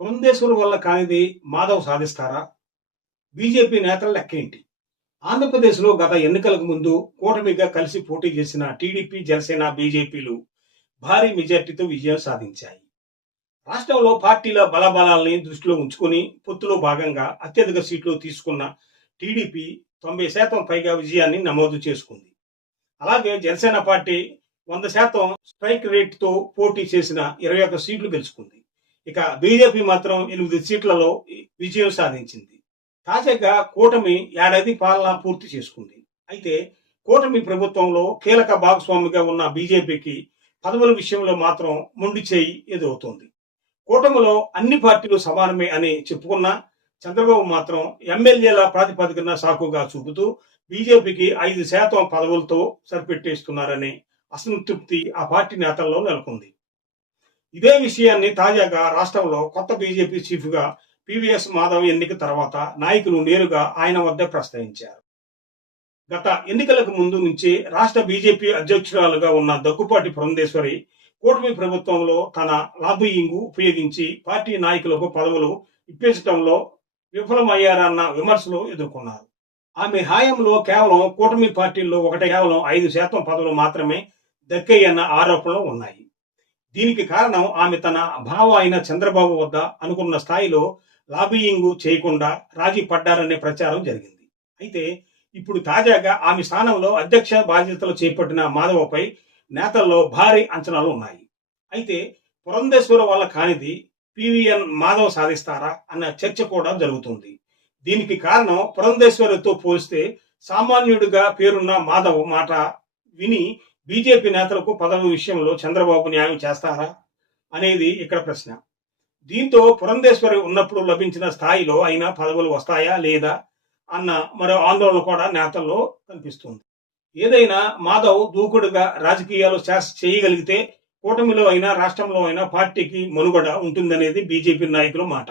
పురంధేశ్వరు వల్ల కానిది మాధవ్ సాధిస్తారా? బీజేపీ నేతల లెక్కేంటి ఆంధ్రప్రదేశ్లో గత ఎన్నికలకు ముందు కూటమిగా కలిసి పోటీ చేసిన టీడీపీ జనసేన బీజేపీలు భారీ మెజార్టీతో విజయం సాధించాయి. రాష్ట్రంలో పార్టీల బలబలాల్ని దృష్టిలో ఉంచుకుని పొత్తులో భాగంగా అత్యధిక సీట్లు తీసుకున్న టీడీపీ తొంభై శాతం పైగా విజయాన్ని నమోదు చేసుకుంది. అలాగే జనసేన పార్టీ వంద శాతం స్ట్రైక్ రేట్తో పోటీ చేసిన ఇరవై ఒక్క సీట్లు గెలుచుకుంది. ఇక బీజేపీ మాత్రం ఎనిమిది సీట్లలో విజయం సాధించింది. తాజాగా కూటమి ఏడాది పాలన పూర్తి చేసుకుంది. అయితే కూటమి ప్రభుత్వంలో కీలక భాగస్వామిగా ఉన్న బీజేపీకి పదవుల విషయంలో మాత్రం ముండి చేయి ఎదురవుతోంది. కూటమిలో అన్ని పార్టీలు సమానమే అని చెప్పుకున్నా చంద్రబాబు మాత్రం ఎమ్మెల్యేల ప్రాతిపదికన సాకుగా చూపుతూ బీజేపీకి ఐదు శాతం పదవులతో సరిపెట్టేస్తున్నారని అసంతృప్తి ఆ పార్టీ నేతల్లో నెలకొంది. ఇదే విషయాన్ని తాజాగా రాష్ట్రంలో కొత్త బీజేపీ చీఫ్గా పివిఎస్ మాధవ్ ఎన్నిక తర్వాత నాయకులు నేరుగా ఆయన వద్ద ప్రస్తావించారు. గత ఎన్నికలకు ముందు నుంచి రాష్ట్ర బీజేపీ అధ్యక్షురాలుగా ఉన్న దగ్గుపాటి పురంధేశ్వరి కూటమి ప్రభుత్వంలో తన లాబియింగ్ ఉపయోగించి పార్టీ నాయకులకు పదవులు ఇప్పించడంలో విఫలమయ్యారన్న విమర్శలు ఎదుర్కొన్నారు. ఆమె హాయంలో కేవలం కూటమి పార్టీల్లో ఒకటి కేవలం ఐదు శాతం పదవులు మాత్రమే దక్కయ్యన్న ఆరోపణలు ఉన్నాయి. దీనికి కారణం ఆమె తన భావ అయిన చంద్రబాబు వద్ద అనుకున్న స్థాయిలో లాబియింగ్ చేయకుండా రాజీ పడ్డారనే ప్రచారం జరిగింది. అయితే ఇప్పుడు తాజాగా ఆమె స్థానంలో అధ్యక్ష బాధ్యతలు చేపట్టిన మాధవపై నేతల్లో భారీ అంచనాలు ఉన్నాయి. అయితే పురంధేశ్వర వల్ల కానిది పివిఎన్ మాధవ్ సాధిస్తారా అన్న చర్చ కూడా జరుగుతుంది. దీనికి కారణం పురంధేశ్వరితో పోలిస్తే సామాన్యుడిగా పేరున్న మాధవ్ మాట విని బీజేపీ నేతలకు పదవి విషయంలో చంద్రబాబు న్యాయం చేస్తారా అనేది ఇక్కడ ప్రశ్న. దీంతో పురంధేశ్వరి ఉన్నప్పుడు లభించిన స్థాయిలో అయినా పదవులు వస్తాయా లేదా అన్న మరో ఆందోళన కూడా నేతల్లో కనిపిస్తుంది. ఏదైనా మాధవ్ దూకుడుగా రాజకీయాలు చేయగలిగితే కూటమిలో అయినా రాష్ట్రంలో అయినా పార్టీకి మనుగడ ఉంటుందనేది బీజేపీ నాయకుల మాట.